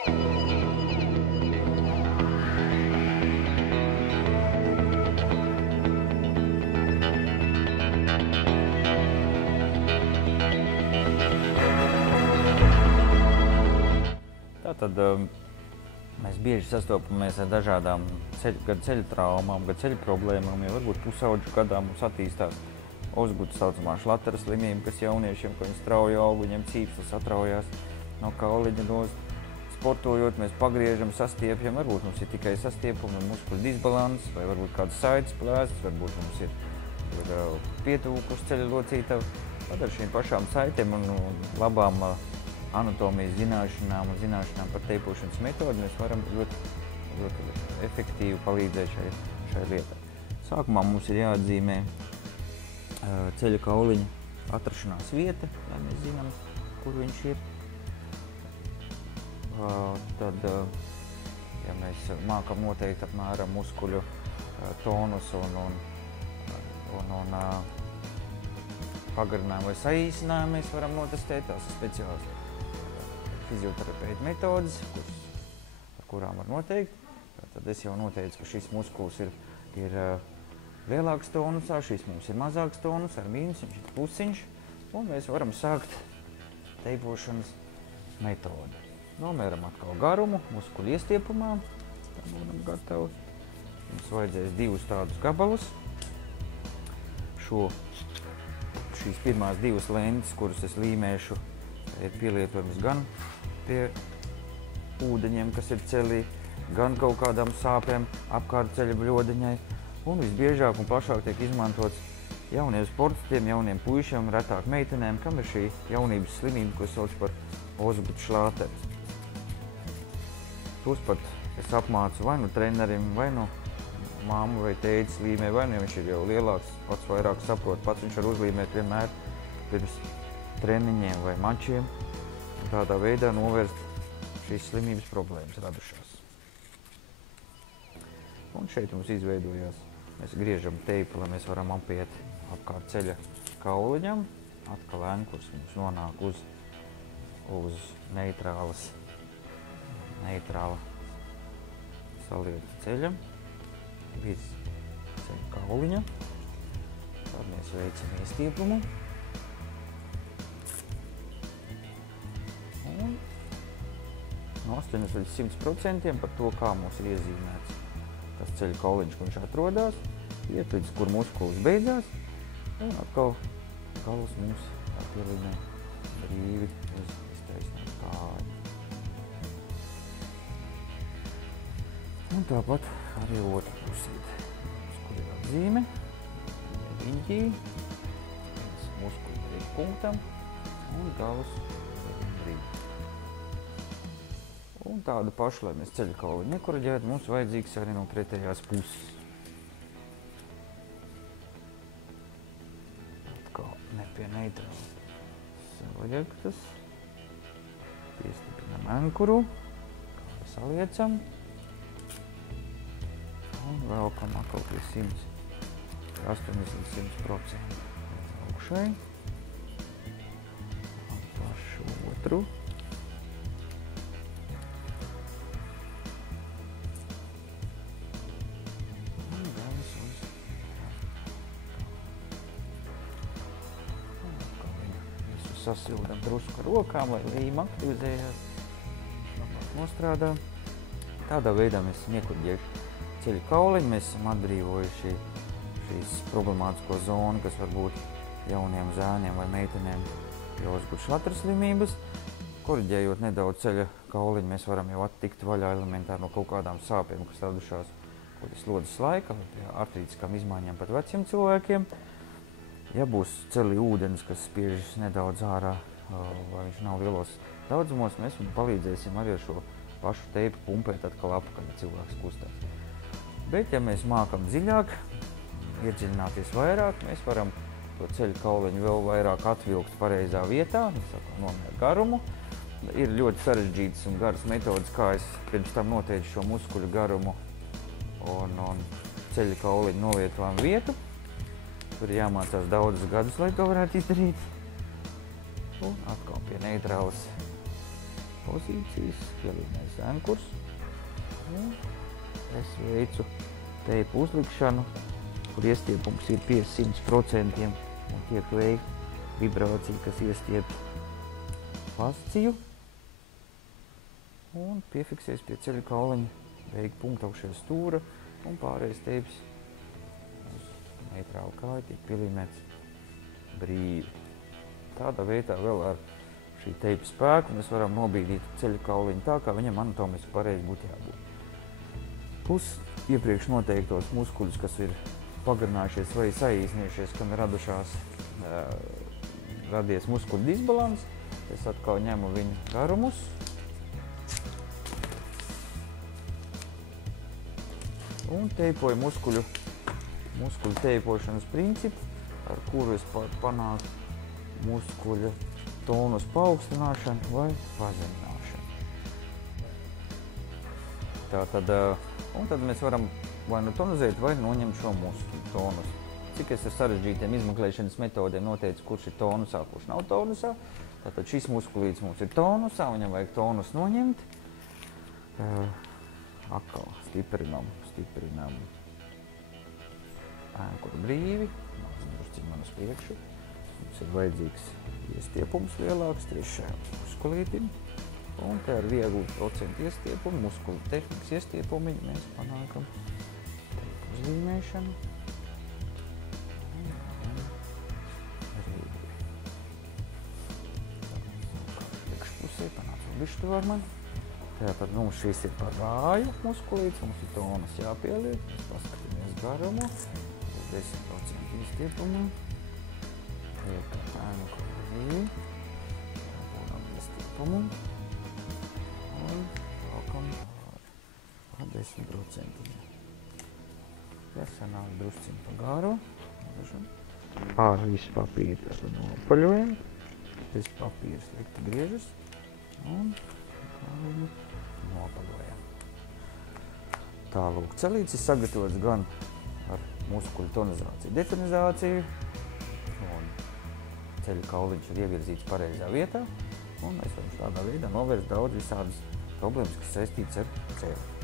Tātad mēs bieži sastopamies ar dažādām gan ceļu traumām, gan ceļu problēmām, jo varbūt pusauģu gadā mums attīstās ozgudu saucamā šlatera slimība, kas jauniešiem, ka viņi strauji aug, viņiem cīpslis atraujās no kauliņa nost. Sportojot, mēs pagriežam, sastiepjam, varbūt mums ir tikai sastiepumi, muskuļu disbalans, vai varbūt kāds saites plēsts, varbūt mums ir pietūkus ceļa locītavu. Tad ar šīm pašām saitēm un labām anatomijas zināšanām un zināšanām par teipošanas metodi mēs varam ļoti efektīvi palīdzēt šai lietai. Sākumā mums ir jāatzīmē ceļa kauliņa atrašanās vieta, lai mēs zinām, kur viņš ir. Tad, ja mēs mākam noteikt apmēram muskuļu tonusu un pagarinājumu vai saīsinājumu, mēs varam notestēt tās speciālas fizioterapeita metodes, ar kurām var noteikt. Tad es jau noteicu, ka šis muskuls ir lielāks tonusā, šis mums ir mazāks tonus ar mīnus, viņš ir plusiņš, un mēs varam sākt teipošanas metodi. Nomēram atkal garumu muskuļu iestiepumā, tā būsim gatavi. Mums vajadzēs divus tādus gabalus. Šīs pirmās divas lentes, kuras es līmēšu, ir pielietojums gan pie ūdeņiem, kas ir celī, gan kaut kādām sāpēm apkārt ceļa bļodiņai. Un visbiežāk un plašāk tiek izmantots jauniem sportistiem, jauniem puišiem, retāk meitenēm, kam ir šī jaunības slimība, ko sauc par ozgudu šlāteris. Tos pat es apmācu vai nu trenerim, vai nu mammu vai tētis līmē, vai nu viņš ir jau lielāks, pats vairāk saprot, pats viņš var uzlīmēt vienmēr pirms treniņiem vai mačiem. Un tādā veidā novērst šīs slimības problēmas radušās. Un šeit mums izveidojās, mēs griežam teipu, lai mēs varam apiet apkārt ceļa kauliņam. Atkal ēnkurs mums nonāk uz neitrāla salieta ceļa līdz ceļa kauliņa. Tad mēs veicam iestiepumu. Un no 80 līdz 100% par to, kā mums ir iezīmēts tas ceļa kauliņš, kur viņš atrodas, iet līdz kur muskulis beidzās, un atkal galvas mums jāpielīmē brīvi uz iztaisnām kāju. Un tāpat arī otra pusīte, kur ir atzīme, riņķī, viens muskuļu brīd punktam un galvas brīd. Un tādu pašu, lai mēs ceļa kauliņu nekoriģētu, mums vajadzīgs arī no pretējās puses. Atkal nepie neitrāla saliektas, piestiprinam ankuru, kā saliecam. Un velkam atkal pie 80 līdz 100% augšai. Un pašu otru. Un galvas uz visu sasildam drusku ar rokām, lai līma aktivizējās. Labāk nostrādā. Tādā veidā mēs esam iekuriģējuši ceļa kauliņu, mēs esam atbrīvojuši šīs problemātisko zonu, kas var būt jauniem zēniem vai meitenēm pie ozgudu šlatera slimības. Koriģējot nedaudz ceļa kauliņu, mēs varam jau attikt vaļā elementāri no kaut kādām sāpēm, kas radušās slodzes laika vai pie artrītiskām izmaiņām pat veciem cilvēkiem. Ja būs celī ūdens, kas spiežas nedaudz ārā, vai viņš nav lielos daudzumos, mēs palīdzēsim arī ar šo pašu teipu pumpēt atkal apakaļ, ja cilvēks kustās. Bet, ja mēs mākam dziļāk, iedziļināties vairāk, mēs varam to ceļa kauliņu vēl vairāk atvilkt pareizā vietā, nomērt garumu. Ir ļoti sarežģītas un garas metodas, kā es pirms tam noteicu šo muskuļu garumu un ceļa kauliņu novietojam vietu. Tur ir jāmācās daudzus gadus, lai to varētu izdarīt. Un atkal pie neitrālas pozīcijas, pielīmēs ankurs. Un es veicu teipu uzlikšanu, kur iestiepums ir pie 100% un tiek veikta vibrācija, kas iestiep fasciju un piefiksēs pie ceļa kauliņa, veik punktu augšējā stūra un pārējais teips uz neitrālu kāju tiek pielīmēts brīvi. Tādā veidā vēl ar šī teipa spēku mēs varam nobīdīt ceļa kauliņu tā, kā viņam anatomiski pareizi būtu jābūt. Plus iepriekš noteiktos muskuļus, kas ir pagarinājušies vai saīsniejušies, kam ir radies muskuļu disbalans, es atkal ņemu viņu garumus. Un teipoju muskuļu teipošanas principu, ar kuru es panāku muskuļa tonus paaugstināšanu vai pazemināšanu. Un tad mēs varam vai nu tonizēt, vai noņemt šo muskuļu tonusu. Cik es ar sarežģītiem izmeklēšanas metodēm noteicu, kurš ir tonusā, kurš nav tonusā. Tātad šis muskulīts mums ir tonusā, viņam vajag tonus noņemt. Atkal stiprinām ankuru brīvi, drusciņ man uz priekšu. Mums ir vajadzīgs iestiepums lielāks tieši šajā muskulītim. Un te ar vieglu procentu iestiepumu, muskulu tehnikas iestiepumiņu mēs panākam teipu uzlīmēšanu. Priekšpusē panācam bišķi ar mani. Tātad mums šis ir par vāju muskulīts, mums ir tonus jāpieliek. Mēs paskatāmies garumu, 10% iestiepumā. Liekam ankuru brīvi, dabūnam iestiepumu un valkam par 10%. Ja sanāk drusciņ pa garu, pār visu papīru tātad nopaļojam. Viss papīrs slikti griežas un nopaļojam. Tālūk, celīts ir sagatavots gan ar muskuļu tonizāciju, detonizāciju, un ceļa kauliņš ir ievirzīts pareizā vietā, un mēs varam tādā veidā novērst daudz visādas problēmas, kas saistītas ar ceļu.